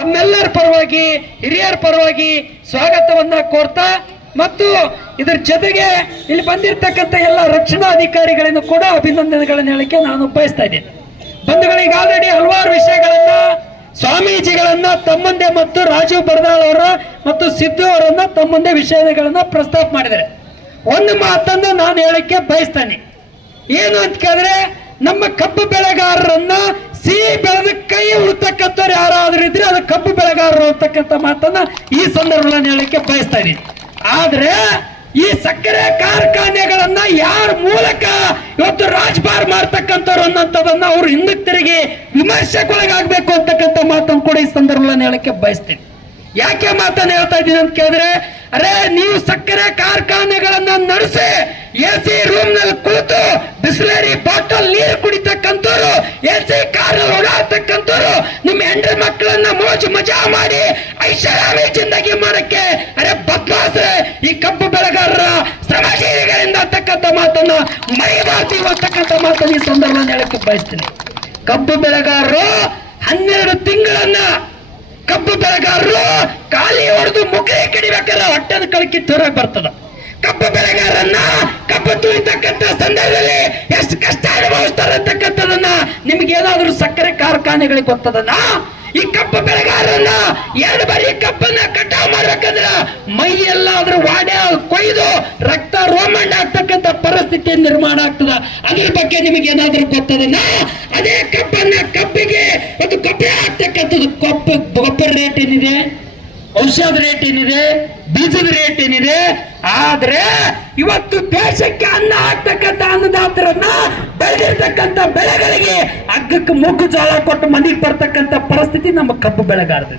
ತಮ್ಮೆಲ್ಲರ ಪರವಾಗಿ ಹಿರಿಯರ ಪರವಾಗಿ ಸ್ವಾಗತವನ್ನ ಕೋರ್ತಾ ಮತ್ತು ಇದರ ಜೊತೆಗೆ ಇಲ್ಲಿ ಬಂದಿರತಕ್ಕಂತ ಎಲ್ಲ ರಕ್ಷಣಾ ಅಧಿಕಾರಿಗಳನ್ನು ಕೂಡ ಅಭಿನಂದನೆಗಳನ್ನು ಹೇಳಕ್ಕೆ ನಾನು ಬಯಸ್ತಾ ಇದ್ದೇನೆ. ಬಂಧುಗಳಿಗೆ ಆಲ್ರೆಡಿ ಹಲವಾರು ವಿಷಯಗಳನ್ನ ಸ್ವಾಮೀಜಿಗಳನ್ನ ತಮ್ಮಂದೆ ಮತ್ತು ರಾಜೀವ್ ಬರ್ದಾಳ್ ಅವರ ಮತ್ತು ಸಿದ್ದು ಅವರನ್ನ ತಮ್ಮಂದೆ ವಿಷಯಗಳನ್ನ ಪ್ರಸ್ತಾಪ ಮಾಡಿದ್ದಾರೆ. ಒಂದು ಮಾತನ್ನ ನಾನು ಹೇಳಕ್ಕೆ ಬಯಸ್ತೇನೆ. ಏನು ಅಂತ ಕೇಳಿದ್ರೆ, ನಮ್ಮ ಕಬ್ಬು ಬೆಳೆಗಾರರನ್ನ ಸಿಹಿ ಬೆಳೆದ ಕೈ ಉಳ್ತಕ್ಕಂಥವ್ರು ಯಾರಾದ್ರೂ ಇದ್ರೆ ಅದು ಕಬ್ಬು ಬೆಳೆಗಾರರು ಅಂತಕ್ಕಂಥ ಮಾತನ್ನ ಈ ಸಂದರ್ಭದಲ್ಲಿ ಹೇಳಕ್ಕೆ ಬಯಸ್ತಾ ಇದ್ದೀನಿ. ಆದ್ರೆ ಈ ಸಕ್ಕರೆ ಕಾರ್ಖಾನೆಗಳನ್ನ ಯಾರ ಮೂಲಕ ಇವತ್ತು ರಾಜಭಾರ ಮಾಡ್ತಕ್ಕಂಥವ್ರು ಅನ್ನೋಂಥದನ್ನ ಅವ್ರು ಹಿಂದಕ್ಕೆ ತಿರುಗಿ ವಿಮರ್ಶೆಗೊಳಗಾಗಬೇಕು ಅಂತಕ್ಕಂಥ ಮಾತನ್ನು ಕೂಡ ಈ ಸಂದರ್ಭದಲ್ಲಿ ಹೇಳಕ್ಕೆ ಬಯಸ್ತೀನಿ. ಯಾಕೆ ಮಾತನ್ನು ಹೇಳ್ತಾ ಇದ್ದೀನಿ ಅಂತ ಕೇಳಿದ್ರೆ, ಅರೆ ನೀವು ಸಕ್ಕರೆ ಕಾರ್ಖಾನೆಗಳನ್ನ ನಡೆಸಿ ಎಸಿ ರೂಮ್ ನಲ್ಲಿ ಕುಳಿತು ಬಿಸ್ಲರಿ ಬಾಟಲ್ ನೀರು ಕುಡಿತಕ್ಕಂಥವ್ರು, ಎಸಿ ಕಾರ್ ಓಡಾಡ್ತಕ್ಕಂಥವ್ರು, ನಿಮ್ಮ ಹೆಂಡ್ರ ಮಕ್ಕಳನ್ನ ಮೋಜು ಮಜಾ ಮಾಡಿ ಐಷಾರಾಮಿ ಜಿಂದಗಿ ಮಾಡಕ್ಕೆ ಅರೆ ಬದ್ಮಾಸ್ರೆ ಈ ಕಬ್ಬು ಬೆಳೆಗಾರರ ಶ್ರಮಜೀವಿಗಳಿಂದ ಅಂತಕ್ಕಂಥ ಮಾತನ್ನ ಮರೆಯಬಾರ್ದು ಅಂತಕ್ಕಂಥ ಮಾತನ್ನು ಈ ಸಂದರ್ಭದಲ್ಲಿ ಹೇಳಕ್ಕೆ ಬಯಸ್ತೀನಿ. ಕಬ್ಬು ಬೆಳೆಗಾರರು 12 ತಿಂಗಳನ್ನ ಕಬ್ಬು ಬೆಳೆಗಾರರು ಖಾಲಿ ಹೊಡೆದು ಮುಖೇ ಕಡಿಬೇಕಾದ್ರೆ ಹೊಟ್ಟೆದ ಕಳಕಿ ಹೊರಗೆ ಬರ್ತದ. ಕಬ್ಬು ಬೆಳೆಗಾರನ್ನ ಕಬ್ಬು ತುಳಿತಕ್ಕಂಥ ಸಂದರ್ಭದಲ್ಲಿ ಎಷ್ಟು ಕಷ್ಟ ಅನುಭವಿಸ್ತಾರೆ ಅಂತಕ್ಕಂಥದನ್ನ ನಿಮ್ಗೆ ಏನಾದ್ರೂ ಸಕ್ಕರೆ ಕಾರ್ಖಾನೆಗಳಿಗೆ ಗೊತ್ತದನ್ನ? ಈ ಕಬ್ಬು ಬೆಳೆಗಾರರನ್ನ 2 ಬಾರಿ ಕಬ್ಬನ್ನ ಕಟಾವು ಮಾಡ್ಬೇಕಂದ್ರ ಮೈ ಎಲ್ಲಾದ್ರೂ ವಾಡೆ ಕೊಯ್ದು ರಕ್ತ ರೋಮಂಡ ಆಗ್ತಕ್ಕಂಥ ಪರಿಸ್ಥಿತಿ ನಿರ್ಮಾಣ ಆಗ್ತದ. ಅದ್ರ ಬಗ್ಗೆ ನಿಮಗೆ ಏನಾದ್ರೂ ಗೊತ್ತದನ್ನ? ಅದೇ ಕಬ್ಬನ್ನ ಕಬ್ಬಿಗೆ ಒಂದು ಗೊಬ್ಬರ ಆಗ್ತಕ್ಕಂಥದ್ದು. ಗೊಬ್ಬರ ರೇಟ್ ಏನಿದೆ, ಔಷಧ ರೇಟ್ ಏನಿದೆ, ಬೀಜದ ರೇಟ್ ಏನಿದೆ. ಆದ್ರೆ ಇವತ್ತು ದೇಶಕ್ಕೆ ಅನ್ನ ಹಾಕ್ತಕ್ಕಂಥ ಅನ್ನದಾತರನ್ನ ಬೆಳೆದಿರ್ತಕ್ಕಂಥ ಬೆಳೆಗಳಿಗೆ ಅಗ್ಗಕ್ಕೆ ಮೂಗು ಜಾಳ ಕೊಟ್ಟು ಮನೆಗೆ ಬರ್ತಕ್ಕಂಥ ಪರಿಸ್ಥಿತಿ ನಮ್ಮ ಕಬ್ಬು ಬೆಳೆಗಾರದಿದೆ.